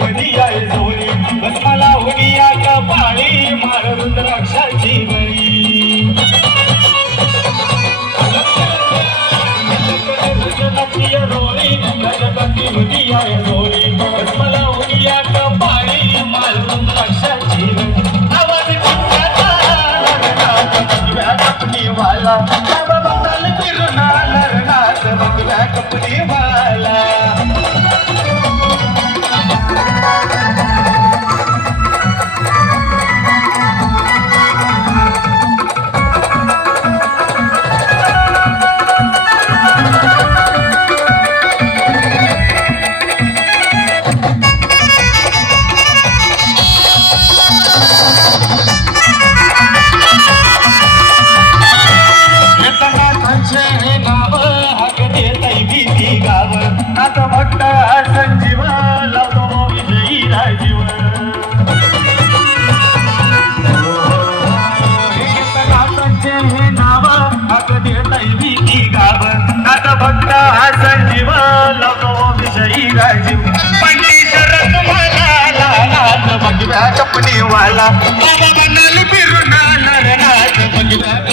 मधी आहे जोडी बस मला उडिया कपाळी मार रुद्राक्षाची बळी रोळी गजपती मधी आहे जोडी बस मला उडिया कपाळी मार रुद्राक्षाची बळी आवाज कुठला कपडी वाला बंगाल फिरून आला नाच बंगला कपडी वाला आता भक्त संजीव लावतो विजयी राजीव हे नाव अगदी दैवी गाव आता भक्त संजीव लावतो विजयी राजीव पंडी शरद मला नाच बघ्या कपडे वाला बाबा म्हणाल फिरून नाच बघ्या